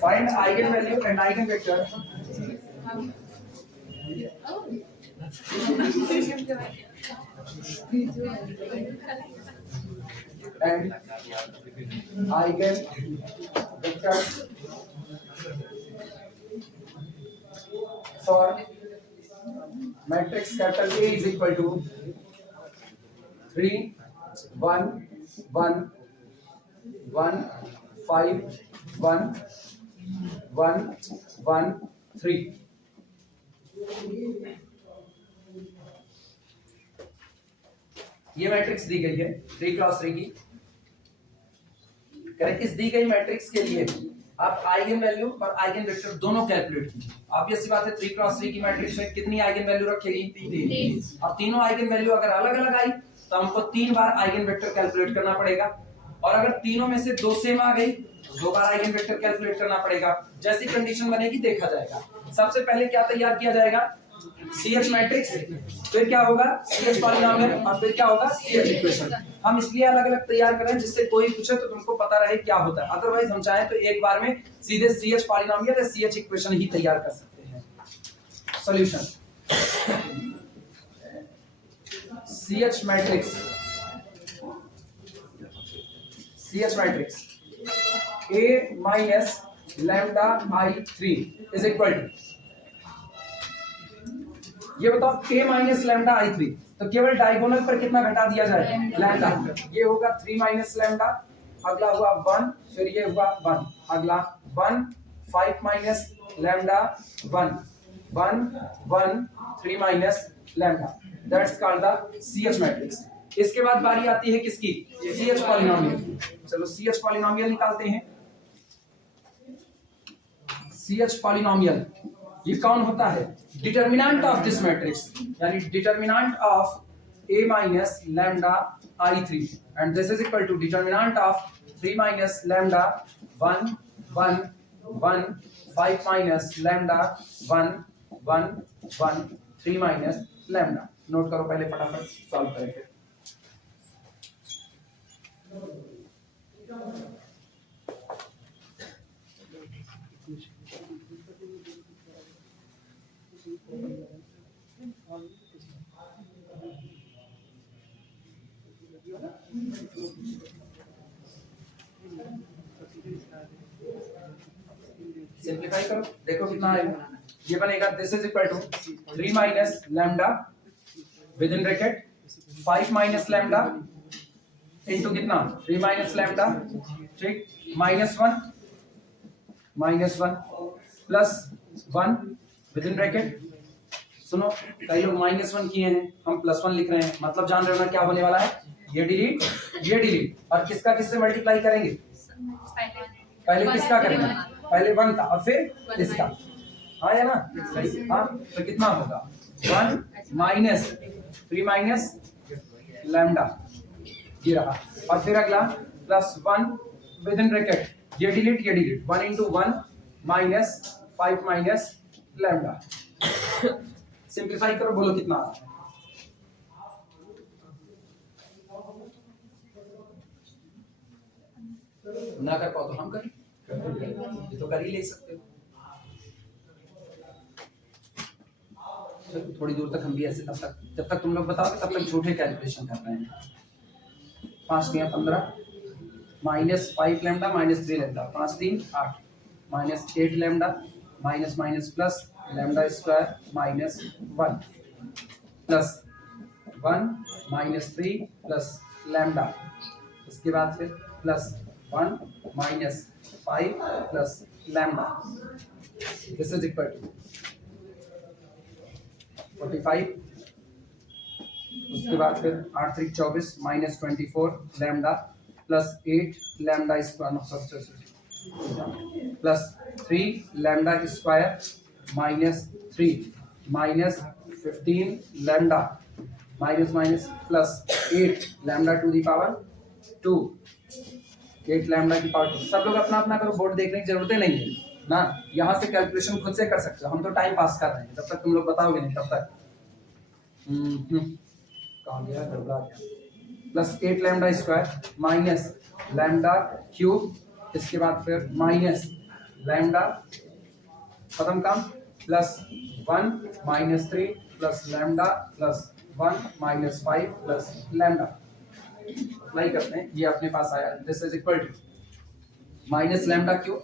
Find eigenvalue and eigenvector and eigenvectors for matrix capital A is equal to 3 1 1 1 5 1 1 1 3। ये matrix दी गई है 3 cross 3 की। करेक्ट, इस दी गई मैट्रिक्स के लिए आप आइगन वैल्यू और आइगन वेक्टर दोनों कैलकुलेट कीजिए। ऑब्वियस सी बात है 3 क्रॉस 3 की मैट्रिक्स में कितनी आइगन वैल्यू रखेगी? 3। अब तीनों आइगन वैल्यू अगर अलग अलग आई तो हमको 3 बार आइगन वेक्टर कैलकुलेट करना पड़ेगा, और अगर तीनों में से 2 सेम आ गई तो 2 बार आइगन वेक्टर कैलकुलेट करना पड़ेगा। जैसी कंडीशन बनेगी देखा जाएगा। सबसे पहले क्या तैयार किया जाएगा? CH मैट्रिक्स, फिर क्या होगा? CH पॉलिनोमियल, और फिर क्या होगा? CH equation. हम इसलिए अलग अलग तैयार कर रहे हैं जिससे कोई पूछे तो तुमको पता रहे क्या होता है। अदरवाइज हम चाहें तो एक बार में सीधे CH पॉलिनोमियल या CH इक्वेशन ही तैयार कर सकते हैं। Solution CH matrix, CH matrix A minus lambda I3 is equal to, ये बताओ A minus lambda I3, तो केवल डायगोनल पर कितना घटा दिया जाए? लैम्डा। ये होगा 3 minus lambda, अगला हुआ 1, फिर ये हुआ 1, अगला 1 5 minus lambda 1 1 1 3 minus lambda, that's called the CH matrix. इसके बाद बारी आती है किसकी? CH polynomial. चलो CH पॉलिनोमियल निकालते हैं। CH पॉलिनोमियल ये कौन होता है? डिटर्मिनेंट ऑफ दिस मैट्रिक्स, यानी determinant of A minus lambda I3, and this is equal to determinant of 3 minus lambda 1 1 1 5 minus lambda 1 1 1 3 minus lambda। Note करो पहले, फटाफट सॉल्व करेंगे। सिंप्लीफाई करो, देखो कितना आएगा। ये बनेगा this is equal to 3 minus lambda within bracket 5 minus lambda into कितना? 3 माइनस लैम्डा, ठीक, -1 प्लस 1 विद इन ब्रैकेट। सुनो, कई लोग -1 किए हैं, हम +1 लिख रहे हैं, मतलब जान रहे हो ना क्या होने वाला है? ये डिलीट, ये डिलीट, और किसका किससे मल्टीप्लाई करेंगे? पहले किसका करेंगे? पहले 1 का और फिर इसका। हाँ या ना? सही। हाँ, तो कितना होगा? 1 माइनस 3 माइनस लैम्डा, ये रहा, और फिर अगला +1 विद इन ब्रैकेट, ये delete 1 into 1 minus 5 minus lambda. Simplify करो, बोलो कितना आ रहा है? ना कर पाओ तो हम करें, ये तो कर ही ले सकते हो। थोड़ी दूर तक हम भी ऐसे, तब तक जब तक तुम लोग बताओगे तब तक झूठे कैलकुलेशन कर रहे हैं। 5 3 15 minus 5 lambda minus 3 lambda, 5 3 8 minus 8 lambda minus minus plus lambda square minus 1 plus 1 minus 3 plus lambda, उसके बाद फिर plus 1 minus 5 plus lambda, this is equal to 45। उसके बाद फिर 8 3 24 minus 24 lambda plus 8 lambda square plus 3 lambda square minus 3 minus 15 lambda minus minus plus 8 lambda to the power 2, 8 lambda की power 2। सब लोग अपना अपना करो, बोर्ड देखने की जरूरत नहीं है ना, यहाँ से कैलकुलेशन खुद से कर सकते हो। हम तो टाइम पास कर रहे हैं, जब तक तुम लोग बताओगे नहीं तब तक। कहाँ गया? गड़बड़ा गया। Plus 8 lambda square minus lambda cube, इसके बाद फिर माइनस लैम्डा, खत्म काम, plus 1 minus 3 plus lambda plus 1 minus 5 plus lambda. Apply करते हैं, ये अपने पास आया, this is equal to minus lambda cube,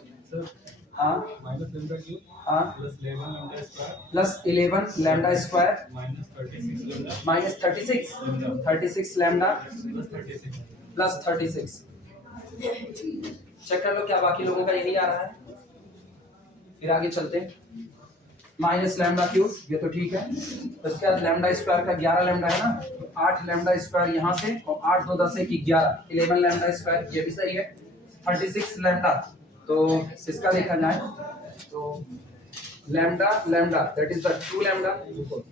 हाँ माइनस लैम्डा क्यूब, हाँ plus 11 lambda square, plus 11 lambda square minus 36 lambda, minus 36 lambda plus 36। Plus 36। Check कर लो क्या बाकी लोगों का यही आ रहा है। फिर आगे चलते हैं, माइनस लैम्डा क्यूब, ये तो ठीक है। उसके बाद लैम्डा स्क्वायर का 11 लैम्डा है ना, तो 8 लैम्डा स्क्वायर यहाँ से, और 8 2 10 1 11, 11 लैम्डा स्क्वायर, ये भी सही है। 36 लैम्डा, तो इसका देखा जाए तो lambda lambda that is the 2 lambda,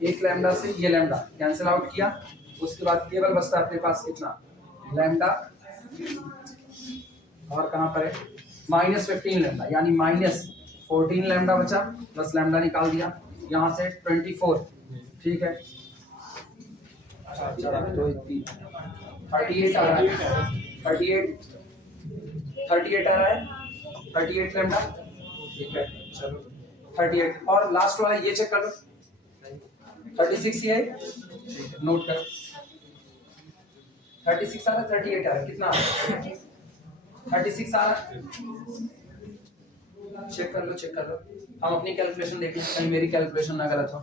एक लैम्डा से ये लैम्डा कैंसिल आउट किया, उसके बाद केवल बचता है अपने पास कितना, लैम्डा, और कहां पर है, माइनस 15 लैम्डा, यानी माइनस 14 लैम्डा बचा, प्लस लैम्डा निकाल दिया, यहाँ से 24, ठीक है। 38 आ रहा है, 38 आ रहा है, 38 लैम्डा, ठीक है चलो 38, और लास्ट वाला ये चेक कर लो, 36 ये है, नोट करो, 36 आ रहा है, 38 आ रहा है, कितना आ रहा है, 36 आ रहा है, चेक कर लो, हम अपनी कैलकुलेशन देखें, कहीं मेरी कैलकुलेशन ना गलत हो,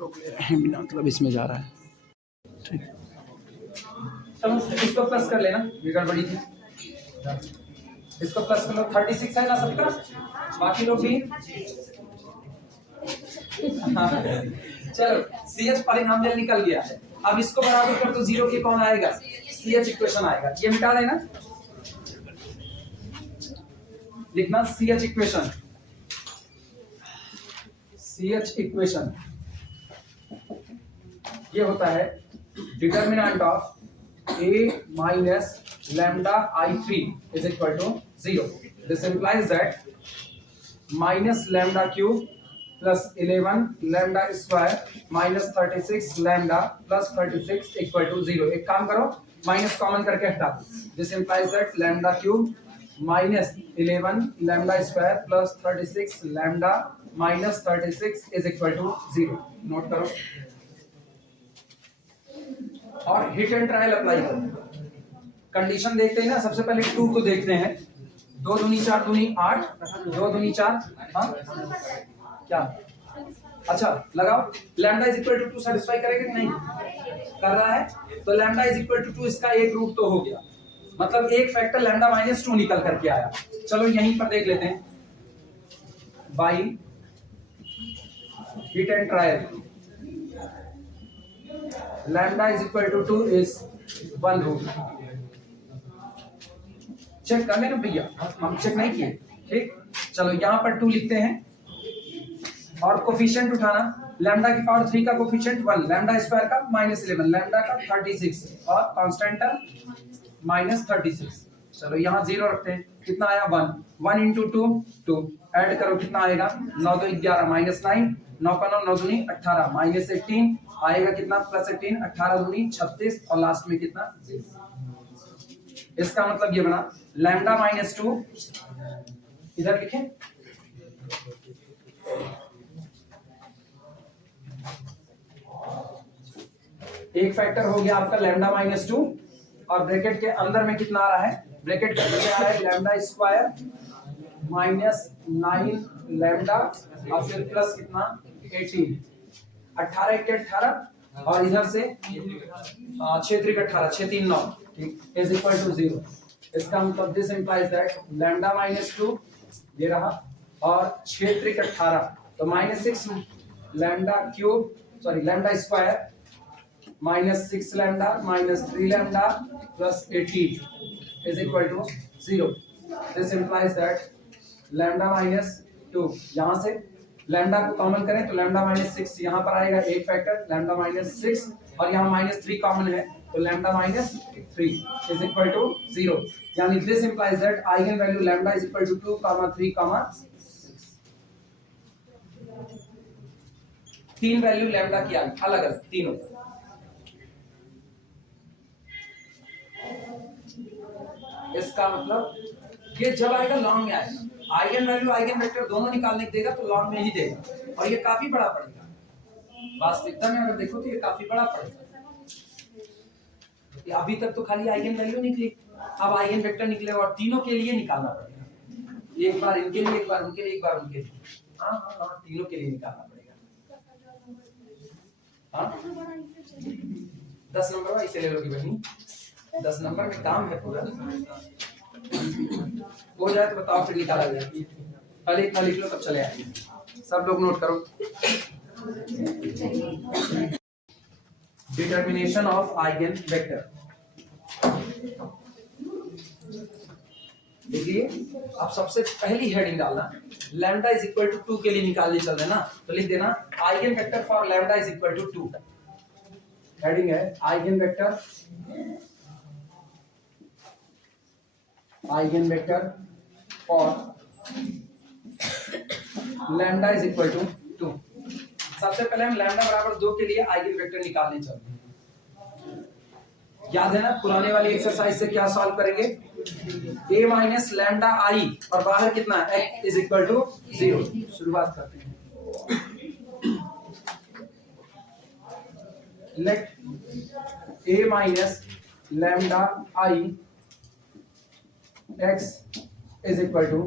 मतलब इसमें जा रहा है, ठीक, चलो इसको प्लस कर लेना, ये गड़बड़ी थी, इसको प्लस कर लो, 36 है ना सबका, बाकी लोग भी, हाँ। चलो CH पॉलिनॉमियल निकल गया है, अब इसको बराबर कर तो 0 के कौन आएगा, CH इक्वेशन आएगा, ये मिटा देना, लिखना CH इक्वेशन, CH इक्वेशन ये होता है determinant of A minus lambda I3 is equal to 0. This implies that minus lambda cube plus 11 lambda square minus 36 lambda plus 36 equal to 0. एक काम करो, माइनस कॉमन करके हटा दो, this implies that lambda cube minus 11 lambda square plus 36 lambda minus 36 is equal to 0. Note करो, और hit and trial apply करो, condition देखते हैं ना, सबसे पहले 2 को देखते हैं, 2 दूनी 4 दूनी 8, 2 दूनी 4, हाँ क्या, अच्छा लगाओ, lambda is equal to 2 satisfy करेगा कि नहीं, कर रहा है, तो लैम्डा इज इक्वल टू 2 इसका एक रूट तो हो गया, मतलब एक फैक्टर लैम्डा माइनस 2 निकल करके आया। चलो यहीं पर देख लेते हैं, by hit and trial, lambda is equal to 2 is 1 root, चेक कर लेना भैया, हम चेक नहीं किए, ठीक, चलो यहाँ पर 2 लिखते हैं, और कोफिशिएंट उठाना, लैम्डा की पावर 3 का कोफिशिएंट 1, लैम्डा स्क्वायर का -11, लैम्डा का 36, और कांस्टेंट टर्म -36, चलो यहाँ 0 रखते हैं, कितना आया 1, 1 into 2 2, ऐड करो कितना आएगा, 9 2 11 -9, 9 का 9 9 दूनी 18 -18 आएगा कितना, +18, 18 दूनी 36, और लास्ट में कितना 0। इसका मतलब ये बना लैम्डा -2, इधर लिखें, एक फैक्टर हो गया आपका लैम्डा -2, और ब्रैकेट के अंदर में कितना आ रहा है, ब्रैकेट के अंदर आ रहा है लैम्डा स्क्वायर -9 लैम्डा, और फिर प्लस कितना 18, 18 1 18, और इधर से 6 3 18, 6 3 9, ठीक, इज इक्वल टू 0। इसका मतलब दिस इंप्लाइज दैट लैम्डा -2 ये रहा, और 6 3 18, तो -6 lambda cube, sorry lambda square -6 lambda -3 lambda plus 18 is equal to 0. This implies that lambda -2, यहाँ से लैम्डा को कॉमन करें तो लैम्डा -6 यहाँ पर आएगा, एक फैक्टर लैम्डा -6, और यहाँ -3 कॉमन है, तो लैम्डा -3 is equal to 0, यानी this implies that eigen value lambda is equal to 2, 3, 6, 3 value lambda की अलग अलग तीनों, इसका मतलब ये जब आएगा लॉन्ग में आएगा, आइगन वैल्यू आइगन वेक्टर दोनों निकालने देगा तो लॉन्ग में ही देगा, और ये काफी बड़ा पड़ेगा। वास्तविकता में अगर देखो तो ये काफी बड़ा पड़ेगा। अभी तक तो खाली आइगन वैल्यू निकली, अब आइगन वेक्टर निकलेगा और तीनों के लिए निकालना पड़ेगा, एक बार इनके लिए, एक बार उनके लिए, एक बार उनके लिए। हाँ, तीनों के लिए निकालना पड़ेगा। हाँ 10 नंबर वाइसे ले लोगी बहनी, 10 नंबर में काम है पूरा। हो जाए तो बताओ, फिर निकाला जाए। पहले इतना लिख लो तब चले आएंगे। सब लोग नोट करो। Determination of eigen vector. देखिए, अब सबसे पहली हेडिंग डालना, लैम्डा इज इक्वल टू 2 के लिए निकालने चल रहे ना, तो लिख देना eigenvector for lambda is equal to 2। Heading है eigenvector for lambda is equal to 2। सबसे पहले हम लैम्डा बराबर 2 के लिए आइगन वेक्टर निकालने चल रहे हैं। याद है ना, पुराने वाली एक्सरसाइज से क्या सॉल्व करेंगे, a माइनस लैम्डा आई और बाहर कितना x इज इक्वल टू 0। शुरुआत करते हैं। Let a minus lambda I x is equal to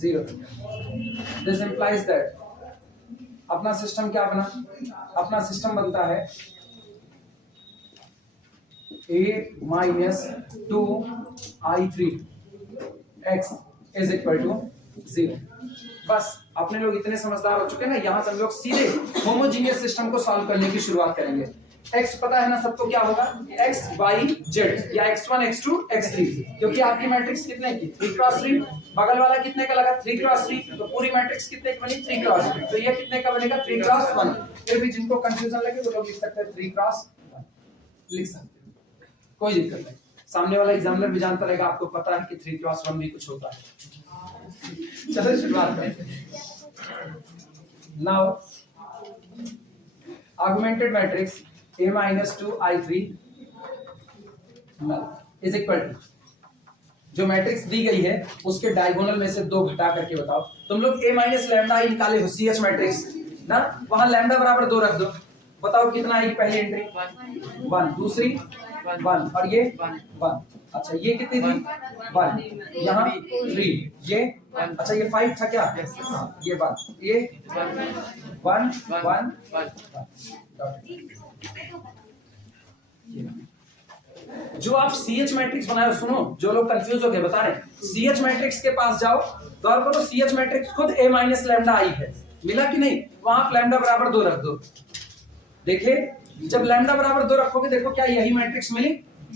0। This implies that अपना सिस्टम क्या बना, अपना सिस्टम बनता है a minus 2i3 x is equal to 0। बस अपने लोग इतने समझदार हो चुके हैं ना, यहां से हम लोग सीधे होमोजीनियस सिस्टम को सॉल्व करने की शुरुआत करेंगे। x पता है ना सबको क्या होगा, x y z या x1 x2 x3, क्योंकि आपकी मैट्रिक्स कितने की 3 क्रॉस 3, बगल वाला कितने का लगा 3 क्रॉस 3, तो पूरी मैट्रिक्स कितने की बनी 3 क्रॉस 3, तो ये कितने का बनेगा 3 क्रॉस 1। फिर भी जिनको कंफ्यूजन लगे वो लोग लिख सकते हैं 3 क्रॉस 1, लिख सकते हैं, कोई दिक्कत नहीं। सामने वाला एग्जामिनर भी जानता रहेगा, आपको पता है कि 3 क्रॉस 1 भी कुछ होता है। चलो शुरुआत करते हैं। Now augmented matrix a minus 2i3 is equal to, जो मैट्रिक्स दी गई है उसके डायगोनल में से 2 घटा करके बताओ। तुम लोग a माइनस लैम्डा आई निकाले हो CH मैट्रिक्स ना, वहां लैम्डा बराबर 2 रख दो, बताओ कितना आएगी पहली एंट्री 1, दूसरी 1 और ये 1। अच्छा ये कितनी थी 1, यहाँ 3, ये अच्छा ये 5 था क्या, ये 1, ये 1 1 जो आप CH मैट्रिक्स बनाए हो, सुनो जो लोग कंफ्यूज हो गए बता रहे, CH मैट्रिक्स के पास जाओ, गौर करो CH मैट्रिक्स खुद a माइनस लैम्डा आई है, मिला कि नहीं, वहां आप लैम्डा बराबर 2 रख दो। देखे जब लैम्डा बराबर 2 रखोगे, देखो क्या यही मैट्रिक्स मिली,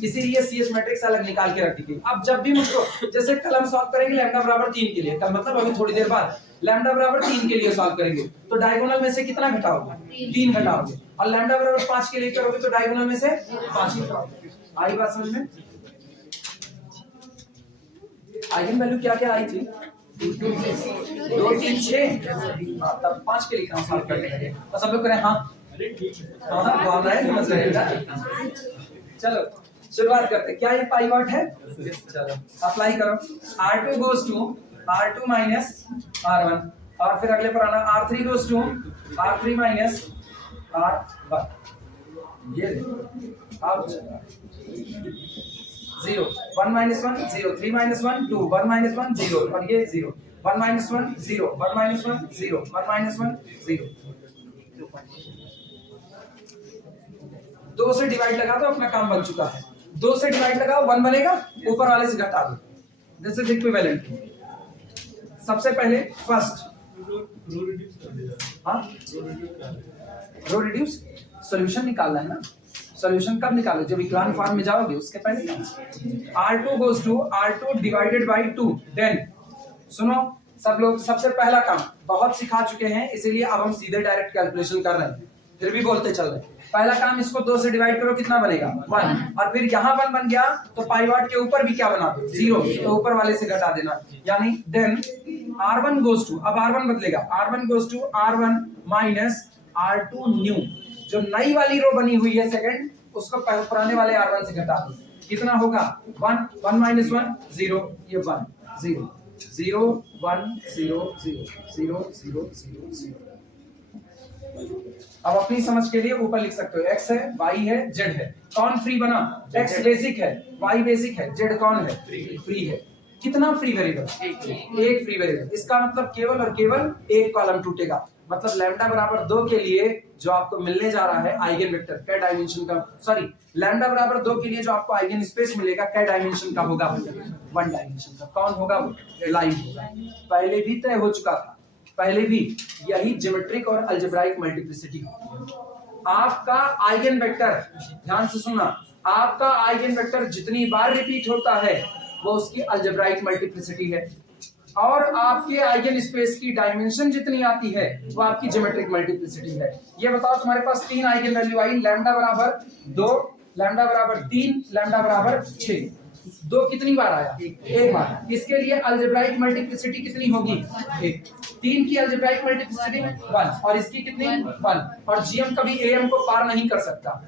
इसीलिए CH मैट्रिक्स अलग निकाल के रख दी गई। अब जब भी मुझको जैसे कल हम सॉल्व करेंगे लैम्डा बराबर 3 के लिए, कल मतलब अभी थोड़ी देर बाद लैम्डा बराबर 3 के लिए सॉल्व करेंगे, तो डायगोनल में से कितना घटाओगे 3 घटाओगे, और लैम्डा बराबर 5 के लिए करोगे तो डायगोनल में से 5 घटाओगे। आई बात समझ में? आइगन वैल्यू क्या क्या आई थी 2 3 6, तब 5 के लिए सॉल्व करने लगे, तो सब लोग करें हाँ बहुत है, समझ रहे। चलो शुरुआत करते, क्या ये पाइवट है, चलो अप्लाई करो, R2 goes to R2 minus R1, और फिर अगले पर आना R3 goes to R3 minus R1, ये अब 0 1 minus 1 0 3 minus 1 2 1 minus 1 0 और ये 0 1 minus 1 0 1 minus 1 0 1 minus 1 0। 2 से डिवाइड लगा दो, अपना काम बन चुका है। 2 से डिवाइड लगाओ 1 बनेगा, ऊपर वाले से घटा दो, दिस इज इक्विवेलेंट। सबसे पहले फर्स्ट रो रिड्यूस सॉल्यूशन निकालना है ना, सॉल्यूशन कब निकालो, जब इक्वान फॉर्म में जाओगे उसके पहले। R2 goes to R2 divided by 2, then सुनो सब लोग, सबसे पहला काम बहुत सिखा चुके हैं, इसीलिए अब हम सीधे डायरेक्ट कैलकुलेशन कर रहे हैं, फिर भी बोलते चल रहे हैं। पहला काम इसको 2 से डिवाइड करो, कितना बनेगा 1, और फिर यहाँ 1 बन गया तो पाइवट के ऊपर भी क्या बना दो 0, तो ऊपर वाले से घटा देना, यानी देन R1 goes to, अब R1 बदलेगा, R1 goes to R1 minus R2 new, जो नई वाली रो बनी हुई है सेकंड, उसको पुराने वाले R1 से घटा दो, कितना होगा 1 1 माइनस 1 0, ये 1 0 0 1 0 0 0 0 0 0। अब अपनी समझ के लिए ऊपर लिख सकते हो x है, y है, z है। कौन फ्री बना? x बेसिक है, y बेसिक है, z कौन है? फ्री है। कितना फ्री वेरिएबल? एक फ्री वेरिएबल। इसका मतलब केवल और केवल एक कॉलम टूटेगा। मतलब लैम्डा बराबर 2 के लिए जो आपको मिलने जा रहा है आइगन वेक्टर क्या डायमेंशन का, सॉरी लैम्डा बराबर 2 के लिए जो आपको आइगन स्पेस मिलेगा क्या डायमेंशन का होगा? 1 डायमेंशन का। कौन होगा? वो लाइन होगा। पहले भी तय हो चुका था, पहले भी यही ज्योमेट्रिक और अलजेब्राइक मल्टीप्लिसिटी होती है। आपका आइगन वेक्टर, ध्यान से सुनना, आपका आइगन वेक्टर जितनी बार रिपीट होता है वो उसकी अलजेब्राइक मल्टीप्लिसिटी है, और आपके आइगन स्पेस की डायमेंशन जितनी आती है वो आपकी ज्योमेट्रिक मल्टीप्लिसिटी है। ये बताओ तुम्हारे पास 3 आइगन वैल्यू आई, लैम्डा बराबर 2, लैम्डा बराबर 3, लैम्डा बराबर 6। 2 कितनी बार आया? एक बार। इसके लिए अलजेब्राइक मल्टीप्लिसिटी कितनी होगी? 1। 3 की अलजेब्राइक मल्टीप्लिसिटी 1, और इसकी कितनी? 1। और जीएम कभी एएम को पार नहीं कर सकता,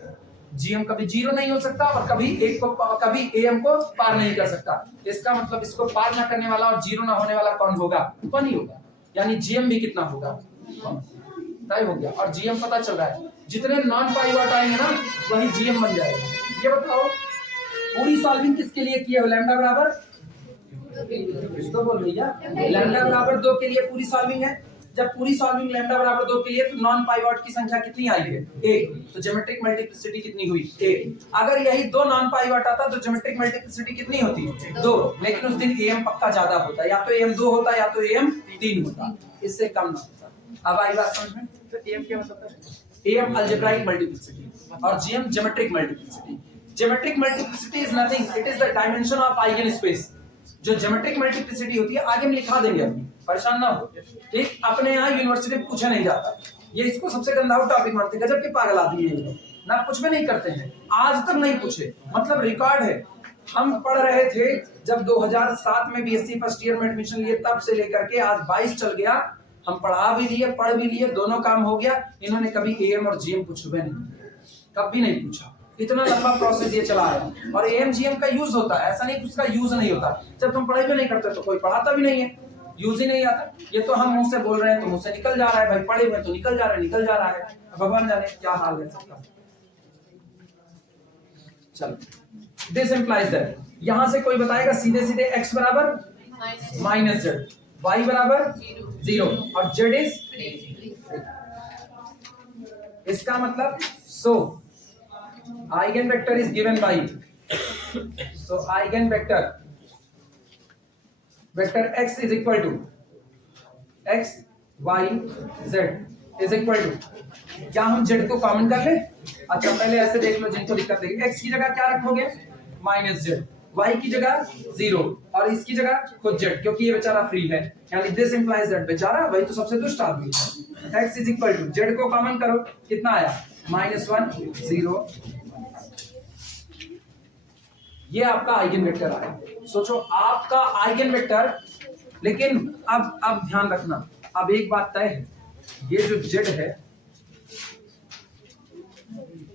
जीएम कभी 0 नहीं हो सकता, और कभी 1 को कभी एएम को पार नहीं कर सकता। इसका मतलब इसको पार ना करने वाला और 0 ना होने वाला कौन होगा? 1 ही होगा। यानी जीएम भी कितना होगा? 1। तय हो गया। और जीएम पता चल रहा है, जितने नॉन पाइवट आएंगे ना वही जीएम बन जाएगा। ये बताओ पूरी सॉल्विंग किसके लिए की है? लैम्डा बराबर, तो बोल भैया, लैम्डा बराबर 2 के लिए पूरी सॉल्विंग है। जब पूरी सॉल्विंग लैम्डा बराबर 2 के लिए तो नॉन पाइवट की संख्या कितनी आई है? 1। तो ज्योमेट्रिक मल्टीप्लिसिटी कितनी हुई? 1। अगर यही 2 नॉन पाइवट आता तो ज्योमेट्रिक मल्टीप्लिसिटी कितनी होती? 2। लेकिन उस दिन एएम पक्का ज्यादा होता, या तो एएम 2 होता या तो एएम 3 होता, इससे कम ना होता। अब आई बात समझ में? तो एएम क्या मतलब है? एएम अलजेब्राइक मल्टीप्लिसिटी और GM geometric multiplicity. Geometric multiplicity is nothing, it is the dimension of eigen space. जो ज्योमेट्रिक मल्टीप्लिसिटी होती है आगे हम लिखा देंगे, अभी परेशान ना हो। ठीक, अपने यहाँ यूनिवर्सिटी में पूछा नहीं जाता, ये इसको सबसे गंदा टॉपिक मानते हैं। गजब के पागल आदमी है ये लोग, ना कुछ भी नहीं करते हैं, आज तक नहीं पूछे। मतलब रिकॉर्ड है, हम पढ़ रहे थे जब 2007 में बीएससी फर्स्ट ईयर में एडमिशन लिए, तब से लेकर के आज 22 चल गया, हम पढ़ा भी लिए, पढ़ भी लिए, दोनों काम हो गया। इन्होंने कभी एएम और जीएम कुछ भी नहीं, कभी नहीं पूछा। इतना लंबा प्रोसेस ये चला है। और एएम जीएम का यूज होता है, ऐसा नहीं उसका यूज नहीं होता। जब तुम पढ़ाई भी नहीं करते तो कोई पढ़ाता भी नहीं है, यूज ही नहीं आता। ये तो हम मुंह से बोल रहे हैं तो मुंह से निकल जा रहा है, भाई पढ़े हुए तो निकल जा रहा है, निकल जा रहा है। भगवान जाने क्या हाल है सबका। चलो, दिस इंप्लाइज दैट, यहां से कोई बताएगा सीधे सीधे x बराबर माइनस जेड, y बराबर 0 और z इज 3। इसका मतलब so eigenvector is given by, so eigenvector vector x is equal to x y z is equal to, क्या हम z को कॉमन कर ले? अच्छा पहले ऐसे देख लो जिनको दिक्कत है, x की जगह क्या रखोगे? माइनस z, y की जगह 0 और इसकी जगह खुद z, क्योंकि ये बेचारा फ्री है। यानी दिस इंप्लाइज दैट बेचारा वही तो सबसे दुष्ट आदमी है। x is equal to z को कॉमन करो, कितना आया? -1 0। ये आपका आइगन वेक्टर आया। सोचो आपका आइगन वेक्टर, लेकिन अब ध्यान रखना, अब एक बात तय है, ये जो z है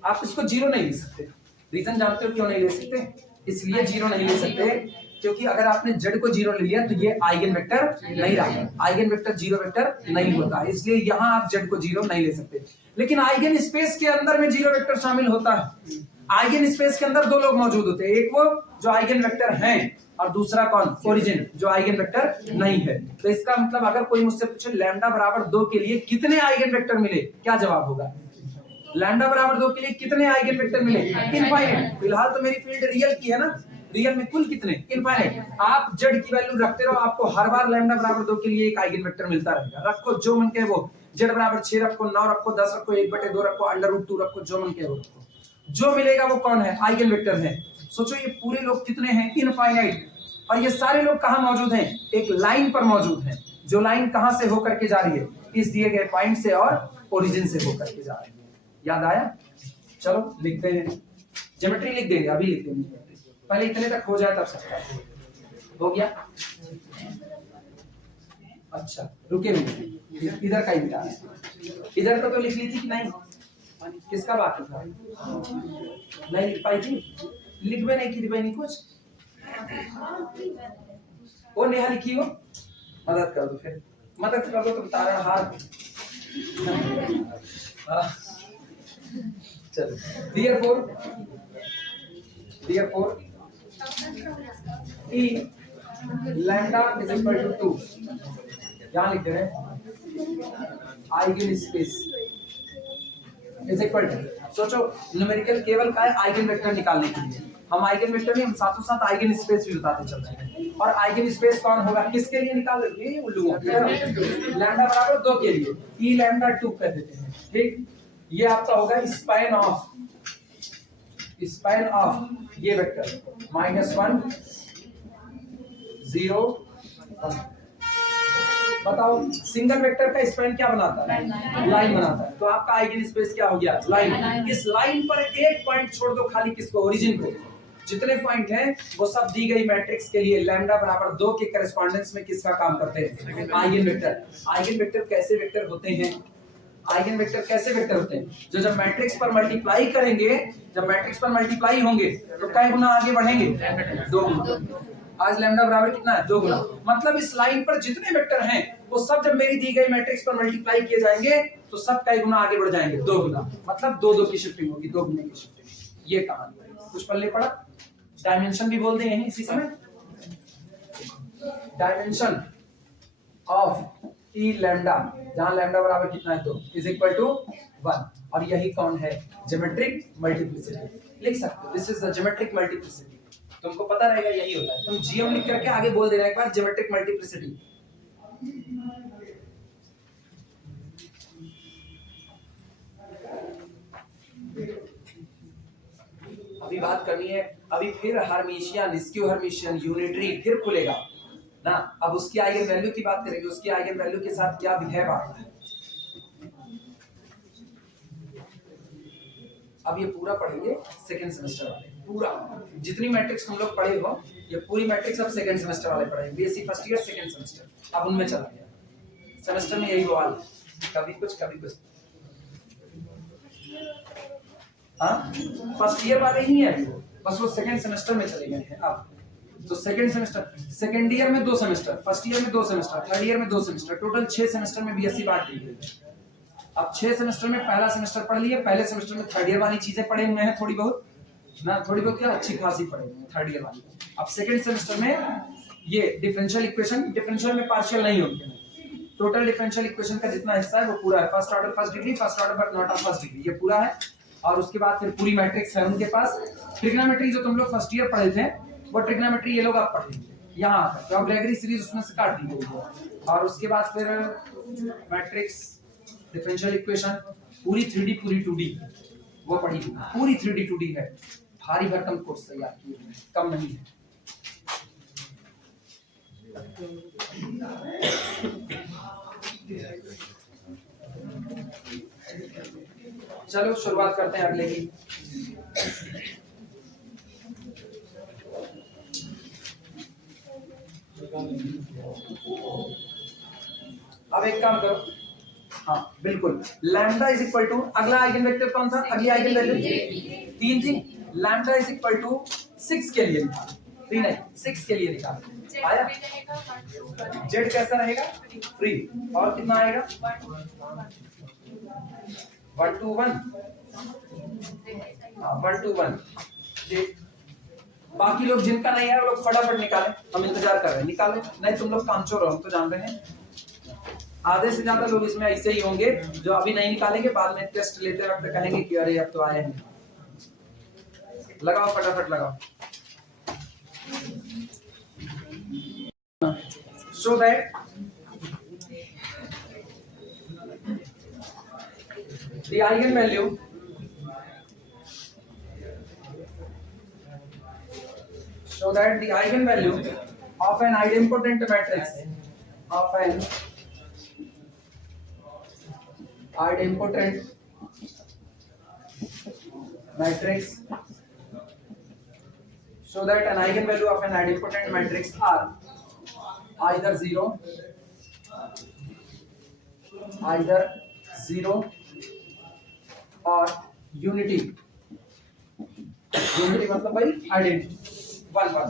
आप इसको 0 नहीं ले सकते। रीजन जानते हो क्यों नहीं ले सकते? इसलिए 0 नहीं ले सकते क्योंकि अगर आपने z को 0 ले लिया तो ये आइगन वेक्टर नहीं रहा। आइगन वेक्टर 0 वेक्टर नहीं होता, इसलिए यहां आप z को 0 नहीं ले सकते। लेकिन आइगन स्पेस के अंदर में 0 वेक्टर शामिल होता है। आइगन स्पेस के अंदर 2 लोग मौजूद होते हैं, एक वो जो आइगन वेक्टर हैं और दूसरा कौन? ओरिजिन, जो आइगन वेक्टर नहीं है। तो इसका मतलब अगर कोई मुझसे पूछे लैम्डा बराबर 2 के लिए कितने आइगन वेक्टर मिले, क्या जवाब होगा? लैम्डा बराबर 2 के लिए कितने आइगन वेक्टर मिले? इनफाइनाइट। फिलहाल तो मेरी फील्ड रियल की है ना, रियल में कुल कितने? इनफाइनाइट। आप जेड की वैल्यू रखते रहो, आपको हर बार लैम्डा बराबर 2 के लिए एक आइगन वेक्टर मिलता रहेगा। रखो जो मन कहे वो, जेड बराबर 6 रखो, 9 रखो, 10 रखो, 1/2 रखो, √2 रखो, जो मन कहे वो रखो, जो मिलेगा वो कौन है? आइगन वेक्टर है। सोचो ये पूरे लोग कितने हैं? इनफाइनाइट। और ये सारे लोग कहां मौजूद हैं? एक लाइन पर मौजूद हैं, जो लाइन कहां से होकर के जा रही है? इस दिए गए पॉइंट से और ओरिजिन से होकर के जा रही है। याद आया? चलो लिखते हैं, ज्योमेट्री लिख देंगे, अभी लिख देंगे, पहले इतने तक हो जाए तब सकता है। हो गया? अच्छा रुके नहीं, इधर का ही मिटा, इधर का तो लिख ली थी कि नहीं? किसका बाकी था? नहीं लिख पाई थी? लिखबे नहीं की बहनी कुछ वो नेहा लिखी हो मदद कर दो फिर मदद कर दो तुम तारा हार चलो therefore E lambda is equal to 2 यहाँ लिख दे रहे हैं eigen space is equal to सोचो न्यूमेरिकल केवल का है आइगन वेक्टर निकालने के लिए हम आइगन वेक्टर नहीं हम साथों साथ आइगन स्पेस भी बताते चल रहे हैं और आइगन स्पेस कौन होगा किसके लिए निकाल रहे हैं उल्लू लैम्डा बराबर 2 के लिए ई लैम्डा 2 कर देते हैं ठीक ये आपका होगा स्पैन ऑफ ये वेक्टर -1 0 1 बताओ सिंगल वेक्टर का स्पैन क्या बनाता है लाइन बनाता है तो आपका आइगन स्पेस क्या हो गया लाइन इस लाइन पर एक पॉइंट छोड़ दो खाली किसको ओरिजिन को जितने पॉइंट हैं वो सब दी गई मैट्रिक्स के लिए लैम्डा बराबर 2 के करेस्पॉन्डेंस में किसका काम करते हैं आइगन वेक्टर कैसे वेक्टर होते हैं आइगन वेक्टर कैसे वेक्टर होते हैं जो जब मैट्रिक्स पर मल्टीप्लाई करेंगे जब मैट्रिक्स पर मल्टीप्लाई होंगे तो कई गुना आगे बढ़ेंगे 2 गुना आज लैम्डा बराबर कितना है 2 गुना मतलब इस लाइन पर जितने वेक्टर हैं वो सब जब मेरी दी गई मैट्रिक्स पर मल्टीप्लाई किए जाएंगे तो सब कई गुना आगे बढ़ जाएंगे 2 गुना मतलब 2 की शिफ्टिंग होगी 2 गुने की शिफ्टिंग ये कहानी कुछ पल्ले पड़ा डायमेंशन भी बोल दें यहीं इसी समय डायमेंशन ऑफ ई लैम्डा जहां लैम्डा बराबर कितना है 2 इज इक्वल टू 1 और यही कौन है ज्योमेट्रिक मल्टीप्लिसिटी लिख सकते हो this is the geometric multiplicity तुमको पता रहेगा यही होता है तुम जीएम लिख करके आगे बोल देना एक बार ज्योमेट्रिक मल्टीप्लिसिटी अभी बात करनी है अभी फिर हर्मिशियन स्क्यू हर्मिशियन यूनिटरी फिर खुलेगा ना अब उसकी आइगन वैल्यू की बात करेंगे उसकी आइगन वैल्यू के साथ क्या बिहेव आता है अब ये पूरा पढ़ेंगे सेकंड सेमेस्टर वाले पूरा जितनी मैट्रिक्स तुम लोग पढ़े हो ये पूरी मैट्रिक्स अब सेकंड सेमेस्टर वाले पढ़ेंगे BSc first year second semester अब उनमें चला गया सेमेस्टर में यही बवाल कभी कुछ हाँ फर्स्ट ईयर वाले ही हैं बस वो सेकंड सेमेस्टर में चले गए हैं अब तो सेकंड सेमेस्टर सेकंड ईयर में 2 सेमेस्टर फर्स्ट ईयर में 2 सेमेस्टर थर्ड ईयर में 2 सेमेस्टर टोटल 6 सेमेस्टर में बीएससी बांट दी गई अब 6 सेमेस्टर में पहला सेमेस्टर पढ़ लिए पहले सेमेस्टर में थर्ड ईयर वाली चीजें पढ़े हुए हैं थोड़ी बहुत क्या अच्छी खासी पढ़े हुए हैं थर्ड ईयर वाली अब सेकंड सेमेस्टर में ये डिफरेंशियल इक्वेशन डिफरेंशियल में पार्शियल नहीं होते हैं टोटल डिफरेंशियल इक्वेशन का जितना हिस्सा है वो पूरा है first order first degree first order but not of first degree ये पूरा है और उसके बाद फिर पूरी मैट्रिक्स है उनके पास ट्रिग्नोमेट्री जो तुम लोग फर्स्ट ईयर पढ़े थे वो ट्रिग्नोमेट्री ये लोग आप पढ़ेंगे यहाँ तो ग्रेगरी सीरीज उसमें से काट दी गई है और उसके बाद फिर मैट्रिक्स डिफरेंशियल इक्वेशन पूरी 3D पूरी 2D वो पढ़ी पूरी 3D 2D है भारी भरकम कोर्स तैयार किए हैं कम नहीं है चलो शुरुआत करते हैं अगले की अब एक काम करो हाँ बिल्कुल लैम्डा इज इक्वल टू अगला आइगन वेक्टर कौन था अगली आइगन वैल्यू 3 थी लैम्डा इज इक्वल टू 6 के लिए निकाल 3 नहीं 6 के लिए निकाल आया जेड कैसा रहेगा फ्री और कितना आएगा 1 to 1 1 to 1 बाकी लोग जिनका नहीं है वो लोग फटाफट निकालें हम इंतजार कर रहे हैं निकालें नहीं तुम लोग कामचोर हो हम तो जान रहे हैं आधे से ज्यादा लोग इसमें ऐसे ही होंगे जो अभी नहीं निकालेंगे बाद में टेस्ट लेते वक्त कहेंगे कि अरे अब तो आए हैं लगाओ फटाफट लगाओ so that the eigenvalue of an idempotent matrix so that an eigenvalue of an idempotent matrix are either 0 or unity unity मतलब भाई आइडेंटिटी, 1 1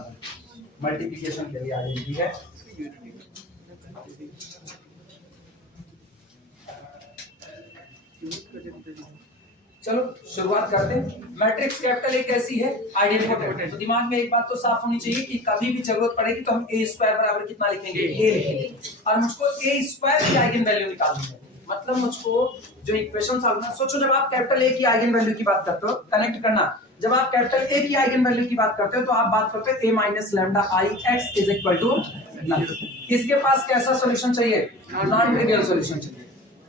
मल्टीप्लिकेशन के लिए आइडेंटिटी है। चलो शुरुआत करते हैं। मैट्रिक्स कैपिटल ए कैसी है? आइडेंटिटी। तो दिमाग में एक बात तो साफ होनी चाहिए कि कभी भी जरूरत पड़ेगी तो हम ए स्क्वायर बराबर कितना लिखेंगे? ए लिखेंगे। और मुझको ए स्क्वायर की आइगन वैल्यू निकालनी है, मतलब मुझको जो इक्वेशन सॉल्व करना। सोचो जब आप कैपिटल ए की आइगन वैल्यू की बात करते हो, कनेक्ट करना, जब आप कैपिटल ए की आइगन वैल्यू की बात करते हो तो आप बात करते हो a minus lambda I x is equal to null. इसके पास कैसा सॉल्यूशन चाहिए? नॉन ट्रिवियल सॉल्यूशन चाहिए।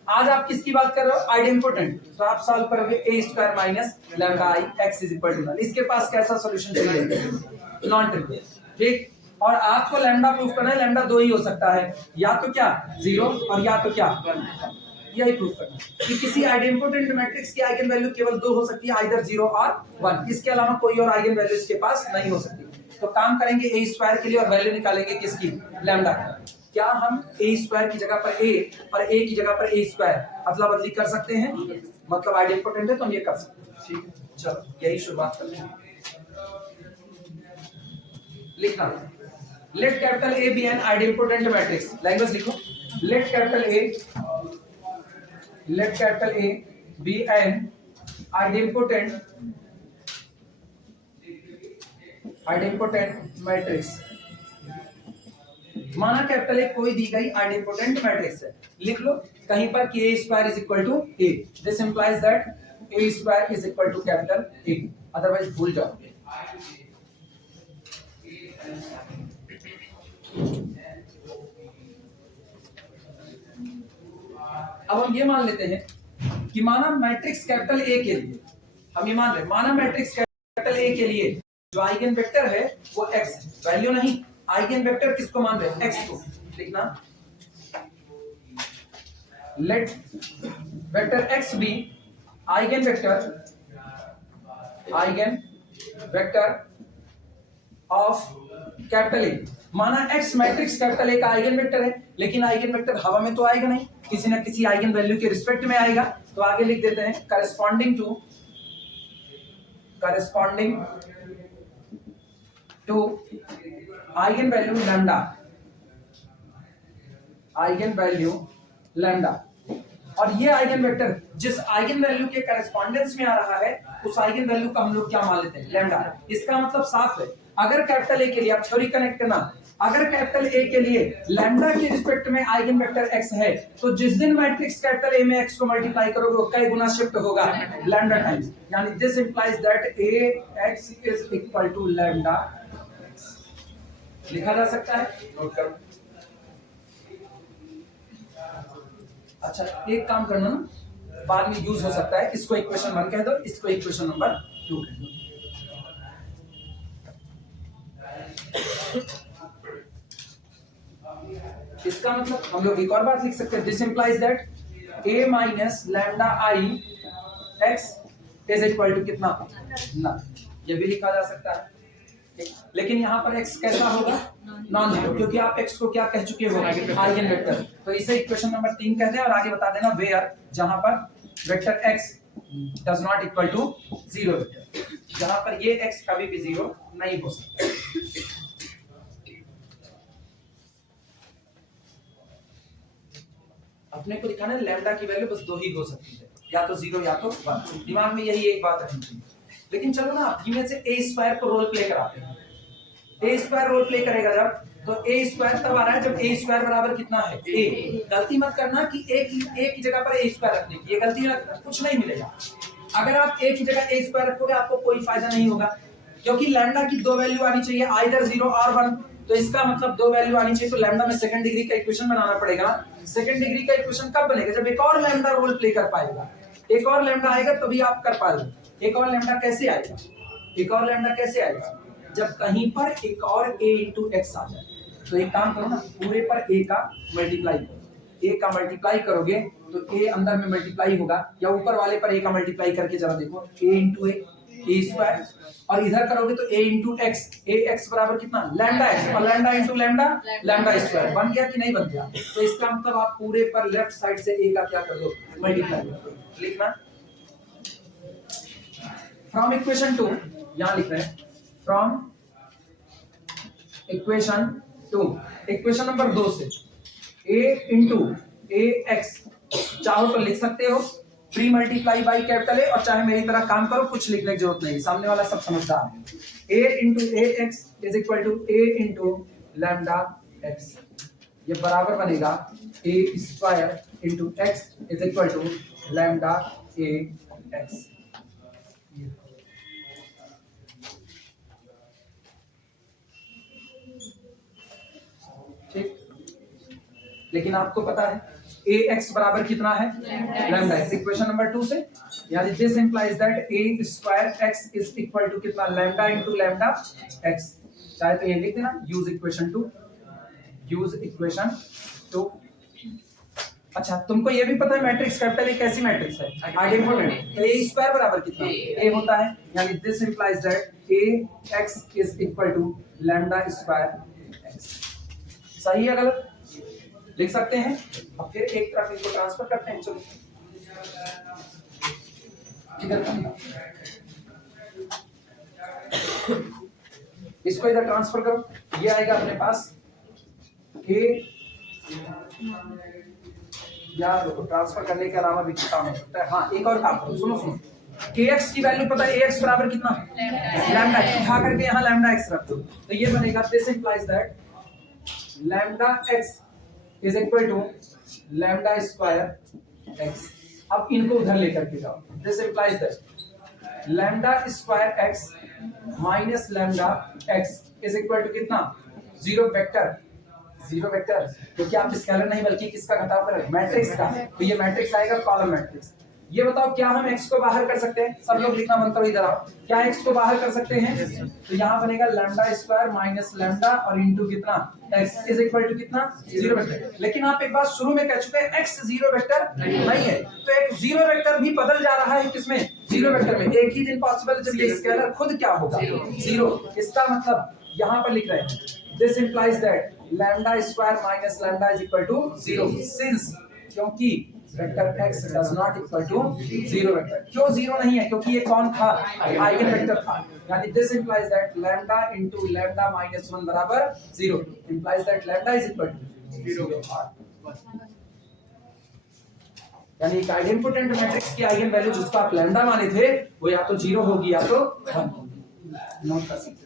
आज आप किसकी बात कर रहे हो? आइडेंटिटी। तो आप सॉल्व करोगे a square minus lambda I x is equal to null. इसके पास कैसा सॉल्यूशन चाहिए? Non trivial. ठीक, और आपको लैम्डा प्रूफ करना है। लैम्डा दो ही हो सकता है, या तो क्या 0 और या तो क्या 1। यही प्रूफ करना है कि किसी आइडेंटिटी मैट्रिक्स की आइगन वैल्यू केवल दो हो सकती है, आइदर 0 और 1। इसके अलावा कोई और आइगन वैल्यू इसके पास नहीं हो सकती। तो काम करेंगे a स्क्वायर के लिए और वैल्यू निकालेंगे किसकी? लैम्डा की। क्या हम a स्क्वायर की जगह पर a और a की जगह पर a स्क्वायर अदला बदली कर सकते हैं? मतलब आइडेंटिटी है तो हम ये कर सकते हैं। ठीक है, चलो यही शुरुआत करते हैं। लिखना, let capital A be an identity matrix. Language लिखो, let capital A be an identity matrix. माना कैपिटल ए कोई दी गई आइडेंटिटी मैट्रिक्स है। लिख लो कहीं पर कि a square is equal to a। This implies that a square is equal to capital A, otherwise भूल जाओगे। अब हम ये मान लेते हैं कि माना मैट्रिक्स कैपिटल A के लिए, हम ये मान रहे, माना मैट्रिक्स कैपिटल A के लिए जो आइगन वेक्टर है वो x, वैल्यू नहीं, आइगन वेक्टर किसको मान रहे हैं? x को। लिखना, let vector x be eigen vector of capital A. माना x मैट्रिक्स कैपिटल ए का आइगन वेक्टर है, लेकिन आइगन वेक्टर हवा में तो आएगा नहीं, किसी ना किसी आइगन वैल्यू के रिस्पेक्ट में आएगा। तो आगे लिख देते हैं corresponding to eigen value lambda. और ये आइगन वेक्टर जिस आइगन वैल्यू के करस्पॉन्डेंस में आ रहा है उस आइगन वैल्यू का हम लोग क्या मान लेते हैं? लैम्डा। इसका मतलब साफ है, अगर कैपिटल ए के लिए, आप थ्योरी कनेक्ट करना, अगर कैपिटल ए के लिए लैम्डा के रिस्पेक्ट में आइगन वेक्टर x है तो जिस दिन मैट्रिक्स कैपिटल ए में x को मल्टीप्लाई करोगे वो कई गुना शिफ्ट होगा? Lambda times. यानी this implies that ax is equal to lambda. लिखा जा सकता है, नोट करो। अच्छा एक काम करना ना, बाद में यूज हो सकता है, इसको इक्वेशन 1 कह दो, इसको इक्वेशन नंबर 2 कह दो। इसका मतलब हम लोग एक और बात लिख सकते हैं, this implies that a minus lambda I x is equal to कितना? ना, ये भी लिखा जा सकता है। लेकिन यहाँ पर x कैसा होगा? नॉन जीरो, क्योंकि आप x को क्या कह चुके हो? Eigen vector. तो इसे इक्वेशन नंबर 3 कहते हैं और आगे बता देना वेयर, जहां पर vector x does not equal to 0, जहां पर ये x कभी भी 0 नहीं हो सकता। अपने को दिखाना है लैम्डा की वैल्यू बस दो ही हो सकती है, या तो 0 या तो 1। दिमाग में यही एक बात रखनी चाहिए। लेकिन चलो ना इनमें से a स्क्वायर को रोल प्ले कराते हैं। a स्क्वायर रोल प्ले करेगा जब, तो a स्क्वायर तब आ रहा है जब a स्क्वायर बराबर कितना है? a। गलती मत करना कि a की जगह पर a स्क्वायर रखने की, ये गलती मत करना, कुछ नहीं मिलेगा। अगर आप a की जगह a स्क्वायर रखोगे आपको कोई फायदा नहीं होगा, क्योंकि लैम्डा की दो वैल्यू आनी चाहिए, आइदर 0 और 1। तो इसका मतलब दो वैल्यू आनी चाहिए, तो लैम्डा में सेकंड डिग्री का इक्वेशन बनाना पड़ेगा। सेकंड डिग्री का इक्वेशन कब बनेगा? जब एक और लैम्डा रोल प्ले कर पाएगा, एक और लैम्डा आएगा तभी आप कर पाओगे। एक और लैम्डा कैसे आएगा? एक और लैम्डा कैसे आएगा? जब कहीं पर एक और a into x आ जाए। तो एक काम करो ना, पूरे पर a का मल्टीप्लाई करो, a का मल्टीप्लाई करोगे तो a अंदर में मल्टीप्लाई होगा, या ऊपर वाले पर a का मल्टीप्लाई करके जरा देखो, a into a स्क्वायर, और इधर करोगे तो a into x, ax बराबर कितना? लैम्डा x, और lambda into lambda, lambda square. बन गया कि नहीं बन गया? तो इसका मतलब आप पूरे पर लेफ्ट साइड से a का क्या कर दो? मल्टीप्लाई कर दो। लिखना, फ्रॉम इक्वेशन 2 यहां लिख रहे हैं फ्रॉम इक्वेशन 2, इक्वेशन नंबर 2 से a इंटू ए एक्स चाहो तो लिख सकते हो pre multiply by capital A, और चाहे मेरी तरह काम करो, कुछ लिखने की जरूरत नहीं, सामने वाला सब समझदार है। a into a x is equal to a into lambda x, ये बराबर बनेगा a square into x is equal to lambda a x. ठीक, लेकिन आपको पता है ए एक्स बराबर कितना है, लैम्डा एक्स, इक्वेशन नंबर 2 से, यानी this implies that a square x is equal to कितना, लैम्डा इनटू लैम्डा एक्स। चाहे तो ये लिख देना, यूज इक्वेशन 2, यूज इक्वेशन 2। अच्छा, तुमको ये भी पता है मैट्रिक्स कैपिटल ए कैसी मैट्रिक्स है, आइडेंटिटी, ए स्क्वायर बराबर कितना ए होता है, यानी this implies that a x is equal to lambda square x. सही है गलत, लिख सकते हैं। अब फिर एक तरफ इनको ट्रांसफर करते हैं, चलो किधर इसको इधर ट्रांसफर करो, ये आएगा अपने पास ए, यार देखो ट्रांसफर करने के अलावा भी काम हो सकता है। हाँ, एक और काम करो, सुनो सुनो, ax की वैल्यू पता है, ax बराबर कितना, लैम्डा एक्स, उठा करके यहाँ लैम्डा एक्स रख दो, तो ये बनेगा this implies that lambda x is equal to lambda square x. अब इनको उधर लेकर के जाओ, this implies that lambda square x minus lambda x is equal to कितना, जीरो वेक्टर, जीरो वेक्टर, क्योंकि आप स्केलर नहीं बल्कि किसका घटाव कर, मैट्रिक्स का, तो ये मैट्रिक्स आएगा कॉलम मैट्रिक्स। ये बताओ क्या हम x को बाहर कर सकते हैं, सब लोग लिखना मत करो, इधर आओ, क्या x को बाहर कर सकते हैं, तो यहाँ बनेगा लैम्डा स्क्वायर माइनस लैम्डा और इनटू कितना x इज इक्वल टू कितना, जीरो वेक्टर। लेकिन आप एक बात शुरू में कह चुके हैं x जीरो वेक्टर नहीं है, तो एक जीरो वेक्टर भी बदल जा रहा है किसमें, जीरो वेक्टर में। एक ही दिन पॉसिबल जब ये स्केलर खुद क्या होगा, जीरो। इसका मतलब यहाँ पर लिख रहे हैं this implies that lambda square minus lambda is equal to zero, since क्योंकि vector x does not equal to zero vector. क्यों जीरो नहीं है, क्योंकि ये कौन था, आइगन वेक्टर था, यानी this implies that lambda into lambda minus 1 बराबर जीरो, implies that lambda is equal to zero. यानी एक आइडेंटिटी मैट्रिक्स की आइगन वैल्यू जिसको आप लैम्डा माने थे, वो या तो जीरो होगी या तो 1 होगी, नोट कर सकते हो।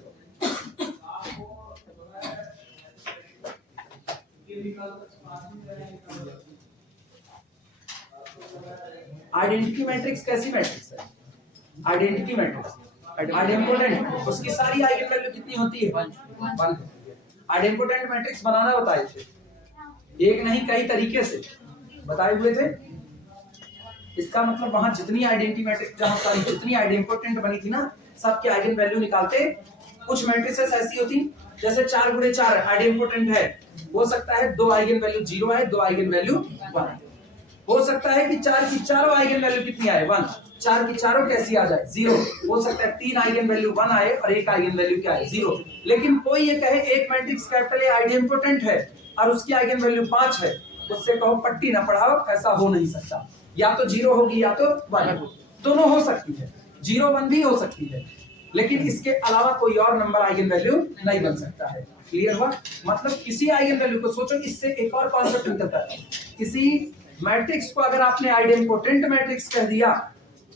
आइडेंटिटी मैट्रिक्स कैसी मैट्रिक्स है, आइडेंटिटी मैट्रिक्स आइडेंपोटेंट, उसकी सारी आइगन वैल्यू कितनी होती है, 1। आइडेंपोटेंट मैट्रिक्स बनाना बताए थे, एक नहीं कई तरीके से बताए हुए थे। इसका मतलब वहां जितनी आइडेंटिटी मैट्रिक्स, जहां सारी जितनी आइडेंपोटेंट बनी थी ना, सबके आइगन वैल्यू निकालते। कुछ मैट्रिसेस ऐसी होती जैसे 4 गुणे 4 आइडेंपोटेंट है, हो सकता है 2 आइगन वैल्यू 0 आए, 2 आइगन वैल्यू 1। हो सकता है कि 4 की चारों आइगन वैल्यू कितनी आए, 1, 4 की चारों कैसी आ जाए, 0। हो सकता है 3 आइगन वैल्यू 1 आए और 1 आइगन वैल्यू क्या है, 0। लेकिन कोई ये कहे एक मैट्रिक्स कैपिटल ए आइडेंपोटेंट है और उसकी आइगन वैल्यू 5 है, उससे कहो पट्टी ना पढ़ाओ, ऐसा हो नहीं सकता। या तो 0 होगी या तो 1, दोनों हो सकती है, 0 1 भी हो सकती है, लेकिन इसके अलावा कोई और नंबर आइगन वैल्यू नहीं बन सकता है। क्लियर हुआ, मतलब किसी आइगन वैल्यू को सोचो, इससे एक और कॉन्सेप्ट निकलता है, किसी मैट्रिक्स को अगर आपने आइडेंपोटेंट मैट्रिक्स कह दिया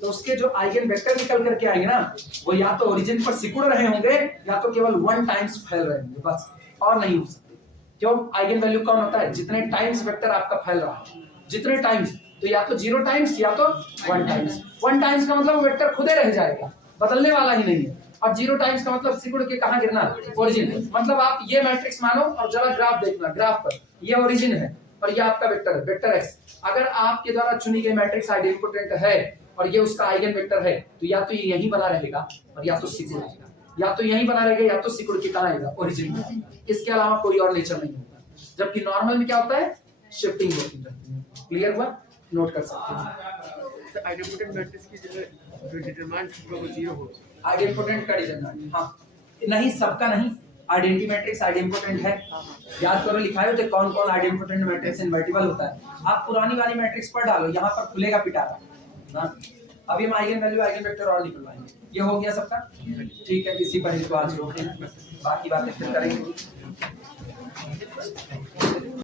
तो उसके जो आइगन वेक्टर निकल करके आएंगे ना, वो या तो ओरिजिन पर सिकुड़ रहे होंगे या तो केवल 1 टाइम्स फैल रहे होंगे, बस, और नहीं हो सकते। क्यों, आइगन वैल्यू कौन होता है, जितने टाइम्स वेक्टर आपका फैल रहा है, जितने टाइम्स, तो या तो 0 टाइम्स या तो 1 टाइम्स। 1 टाइम्स का मतलब वेक्टर खुदे रह जाएगा, बदलने वाला ही नहीं है, और 0 टाइम्स का मतलब सिकुड़ के कहां गिरना, ओरिजिन। मतलब आप ये मैट्रिक्स मानो और जरा ग्राफ देखना, ग्राफ पर ये ओरिजिन है और ये आपका वेक्टर है, वेक्टर x। अगर आपके द्वारा चुनी गई मैट्रिक्स आइडेंटिटी है और ये उसका आइगन वेक्टर है, तो या तो ये यहीं बना रहेगा और या तो सिकुड़ जाएगा, या तो यहीं बना रहेगा या तो सिकुड़ के कहां आएगा, ओरिजिन में। इसके अलावा कोई और नेचर नहीं होता। जबकि नॉर्मल में क्या होता है, शिफ्टिंग होती रहती है। क्लियर हुआ, नोट कर सकते हैं। तो आइडेंटिटी मैट्रिक्स की जो डिटरमिनेंट होगा वो 0 होगा, आइडेंटिटी का डिटरमिनेंट, हाँ नहीं, सबका नहीं, आइडेंटिटी मैट्रिक्स आइडेंटिटी है। याद करो लिखाए होते कौन कौन आइडेंटिटी मैट्रिक्स इनवर्टिबल होता है। आप पुरानी वाली मैट्रिक्स पर डालो, यहाँ पर खुलेगा पिटारा ना, अभी हम आइगन वैल्यू आइगन वेक्टर और निकलवाएंगे। ये हो गया सबका, ठीक है। इसी पर इसको आज रोकें, बाकी बातें फिर करेंगे।